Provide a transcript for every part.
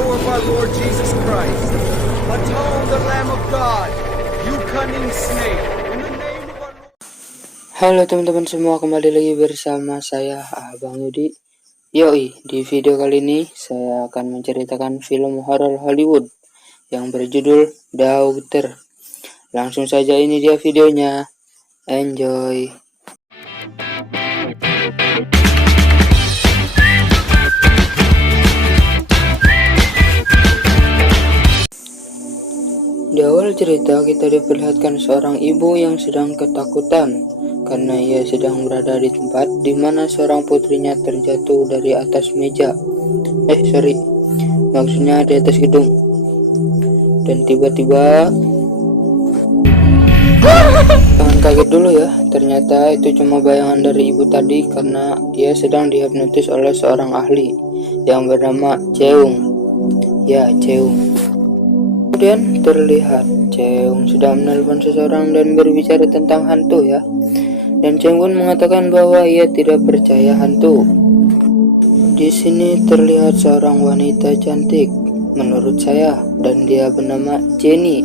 power of our Lord Jesus Christ. Atone the Lamb of God, you cunning snake. In the name of our Lord. Halo teman-teman semua, kembali lagi bersama saya Abang Yudi. Yoi, di video kali ini saya akan menceritakan film horor Hollywood yang berjudul Daughter. Langsung saja, ini dia videonya. Enjoy. Di awal cerita kita diperlihatkan seorang ibu yang sedang ketakutan karena ia sedang berada di tempat di mana seorang putrinya terjatuh dari atas meja. Maksudnya di atas gedung. Dan tiba-tiba, jangan kaget dulu ya, ternyata itu cuma bayangan dari ibu tadi karena dia sedang dihipnotis oleh seorang ahli yang bernama Cheung. Ya, Cheung. Kemudian terlihat Cheung sedang menelpon seseorang dan berbicara tentang hantu ya. Dan Cheung pun mengatakan bahwa ia tidak percaya hantu. Di sini terlihat seorang wanita cantik menurut saya, dan dia bernama Jenny.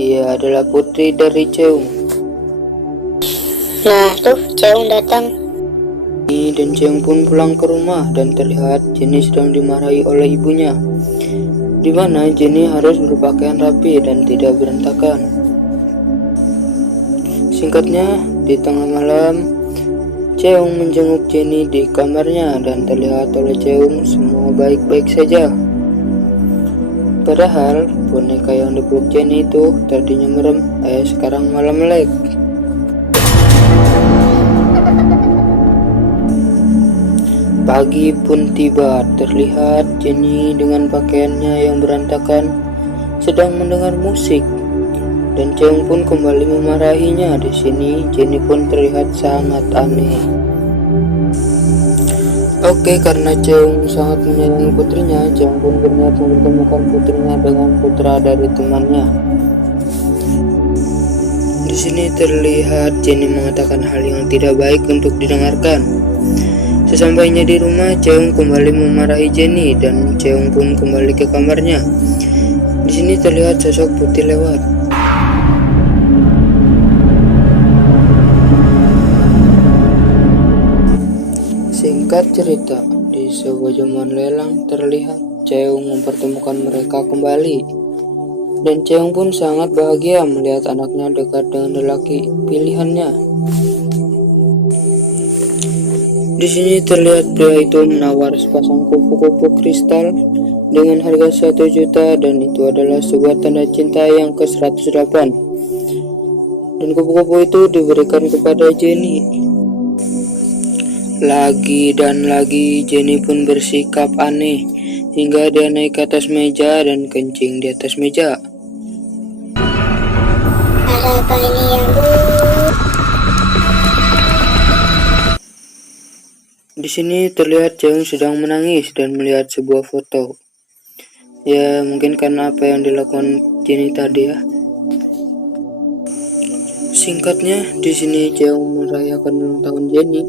Ia adalah putri dari Cheung. Nah, tuh Cheung datang. Dan Cheung pun pulang ke rumah dan terlihat Jenny sedang dimarahi oleh ibunya, di mana Jenny harus berpakaian rapi dan tidak berantakan. Singkatnya, di tengah malam, Cheung menjenguk Jenny di kamarnya dan terlihat oleh Cheung semua baik-baik saja. Padahal boneka yang dipeluk Jenny itu tadinya merem, sekarang malah melek. Pagi pun tiba, terlihat Jenny dengan pakaiannya yang berantakan sedang mendengar musik, dan Cheung pun kembali memarahinya. Di sini Jenny pun terlihat sangat aneh. Oke, karena Cheung sangat menyayangi putrinya, Cheung pun berniat mempertemukan putrinya dengan putra dari temannya. Di sini terlihat Jenny mengatakan hal yang tidak baik untuk didengarkan. Sesampainya di rumah, Cheung kembali memarahi Jenny dan Cheung pun kembali ke kamarnya. Di sini terlihat sosok putih lewat. Singkat cerita, di sebuah jamuan lelang terlihat Cheung mempertemukan mereka kembali. Dan Cheung pun sangat bahagia melihat anaknya dekat dengan lelaki pilihannya. Di sini terlihat pria itu menawar sepasang kupu-kupu kristal dengan harga 1 juta, dan itu adalah sebuah tanda cinta yang ke-108. Dan kupu-kupu itu diberikan kepada Jenny. Lagi dan lagi Jenny pun bersikap aneh hingga dia naik ke atas meja dan kencing di atas meja. Ada apa ini ya, Bu? Di sini terlihat Cheung sedang menangis dan melihat sebuah foto. Ya, mungkin karena apa yang dilakukan Jenny tadi ya. Singkatnya, di sini Cheung merayakan ulang tahun Jenny,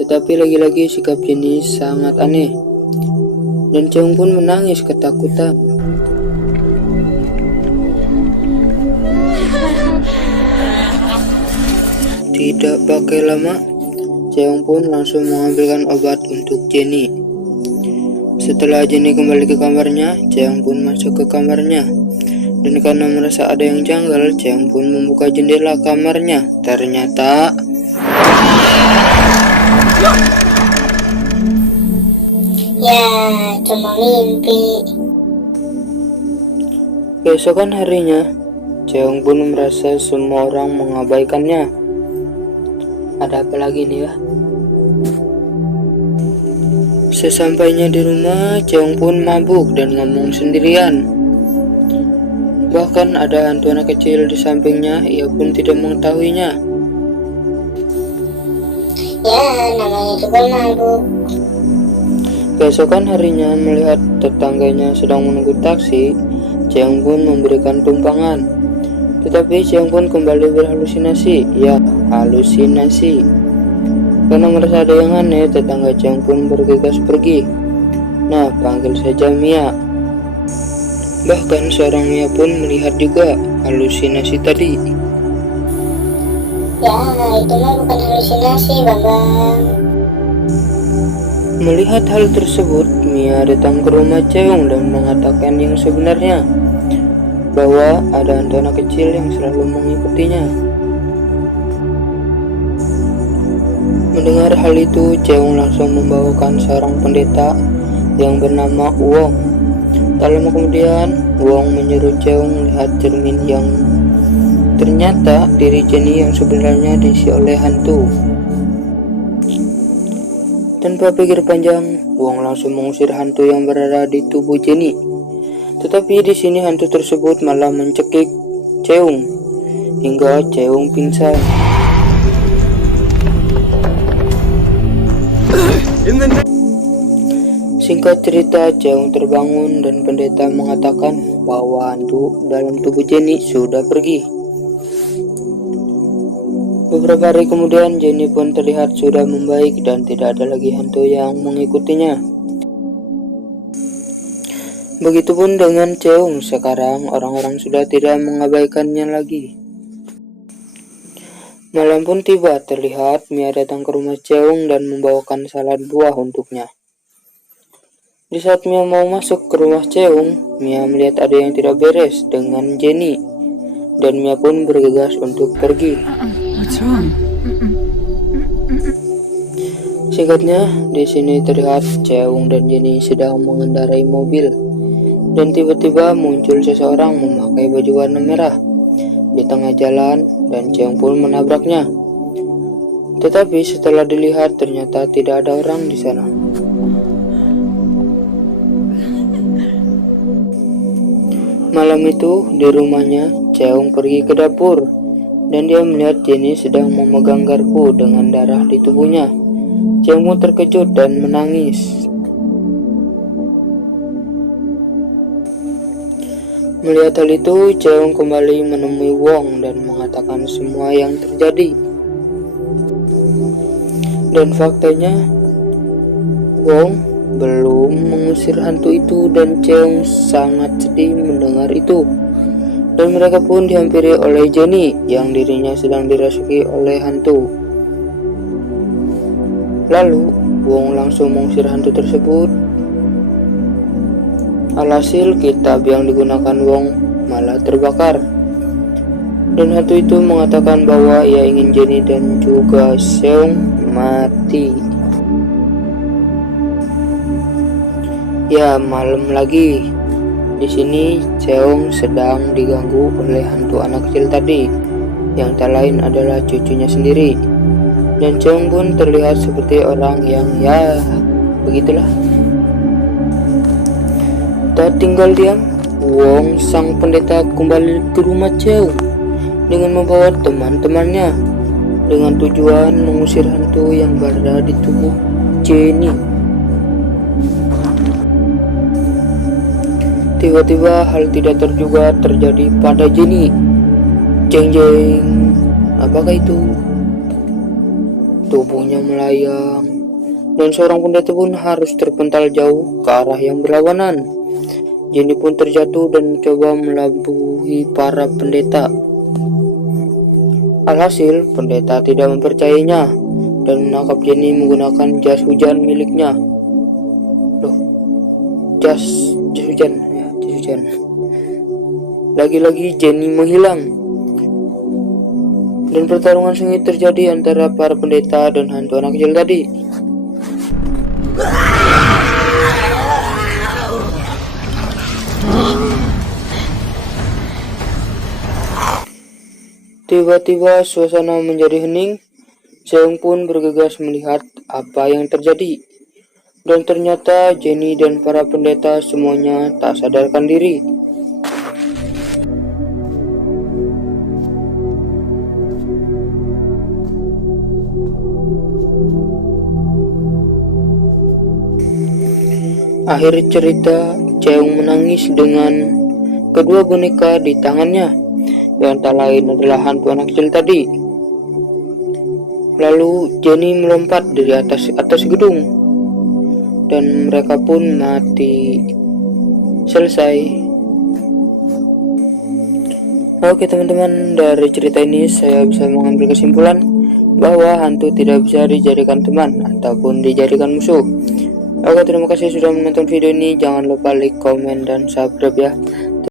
tetapi lagi-lagi sikap Jenny sangat aneh. Dan Cheung pun menangis ketakutan. Tidak pakai lama, Cheung pun langsung mengambilkan obat untuk Jenny. Setelah Jenny kembali ke kamarnya, Cheung pun masuk ke kamarnya. Dan karena merasa ada yang janggal, Cheung pun membuka jendela kamarnya. Ternyata Ya, cuma mimpi. keesokan harinya, Cheung pun merasa semua orang mengabaikannya. Ada apa lagi nih ya? Sesampainya di rumah, Cheung pun mabuk dan ngomong sendirian. Bahkan ada hantu anak kecil di sampingnya, ia pun tidak mengetahuinya. Ya, namanya juga mabuk. Keesokan harinya, melihat tetangganya sedang menunggu taksi, Cheung pun memberikan tumpangan. Tetapi Cheung pun kembali berhalusinasi. Ya, halusinasi. Karena merasa ada yang aneh, tetangga Cheung pun bergegas pergi. Nah, panggil saja Mia. Bahkan seorang Mia pun melihat juga halusinasi tadi. Ya, itu mah bukan halusinasi, Bambang. Melihat hal tersebut, Mia datang ke rumah Cheung dan mengatakan yang sebenarnya, bahwa ada hantu anak kecil yang selalu mengikutinya. Mendengar hal itu, Cheung langsung membawakan seorang pendeta yang bernama Wong. Tak lama kemudian, Wong menyuruh Cheung melihat cermin yang ternyata diri Jenny yang sebenarnya diisi oleh hantu. Tanpa pikir panjang, Wong langsung mengusir hantu yang berada di tubuh Jenny. Tetapi di sini hantu tersebut malah mencekik Cheung hingga Cheung pingsan. Singkat cerita, Cheung terbangun dan pendeta mengatakan bahwa hantu dalam tubuh Jenny sudah pergi. Beberapa hari kemudian, Jenny pun terlihat sudah membaik dan tidak ada lagi hantu yang mengikutinya. Begitupun dengan Cheung, sekarang orang-orang sudah tidak mengabaikannya lagi. Malam pun tiba, terlihat Mia datang ke rumah Cheung dan membawakan salad buah untuknya. Di saat Mia mau masuk ke rumah Cheung, Mia melihat ada yang tidak beres dengan Jenny, dan Mia pun bergegas untuk pergi. What's wrong? Singkatnya, di sini terlihat Cheung dan Jenny sedang mengendarai mobil, dan tiba-tiba muncul seseorang memakai baju warna merah di tengah jalan, dan Cheung pun menabraknya. Tetapi setelah dilihat, ternyata tidak ada orang di sana. Malam itu, di rumahnya, Cheung pergi ke dapur, dan dia melihat Jenny sedang memegang garpu dengan darah di tubuhnya. Cheung pun terkejut dan menangis. Melihat hal itu, Cheung kembali menemui Wong dan mengatakan semua yang terjadi. Dan faktanya, Wong belum mengusir hantu itu, dan Cheung sangat sedih mendengar itu. Dan mereka pun dihampiri oleh Jenny yang dirinya sedang dirasuki oleh hantu. Lalu, Wong langsung mengusir hantu tersebut. Alhasil, kitab yang digunakan Wong malah terbakar. Dan hantu itu mengatakan bahwa ia ingin Jenny dan juga Cheung mati. Ya, malam lagi. Di sini Cheung sedang diganggu oleh hantu anak kecil tadi, yang tak lain adalah cucunya sendiri. Dan Cheung pun terlihat seperti orang yang begitulah. Tak tinggal diam, Wong sang pendeta kembali ke rumah Cheung dengan membawa teman-temannya dengan tujuan mengusir hantu yang berada di tubuh Jenny. Tiba-tiba hal tidak terduga terjadi pada Jenny. Jeng jeng, apakah itu? Tubuhnya melayang, dan seorang pendeta pun harus terpental jauh ke arah yang berlawanan. Jenny pun terjatuh dan mencoba melabuhi para pendeta. Alhasil, pendeta tidak mempercayainya dan menangkap Jenny menggunakan jas hujan miliknya. Jas hujan. Lagi-lagi Jenny menghilang, dan pertarungan sengit terjadi antara para pendeta dan hantu anak kecil tadi. Tiba-tiba suasana menjadi hening. Cheung pun bergegas melihat apa yang terjadi. Dan ternyata Jenny dan para pendeta semuanya tak sadarkan diri. Akhir cerita, Cheung menangis dengan kedua boneka di tangannya, yang tak lain adalah hantu anak kecil tadi. Lalu Jenny melompat dari atas gedung, dan mereka pun mati. Selesai. Oke teman-teman, dari cerita ini saya bisa mengambil kesimpulan bahwa hantu tidak bisa dijadikan teman ataupun dijadikan musuh. Oke, terima kasih sudah menonton video ini. Jangan lupa like, komen, dan subscribe ya.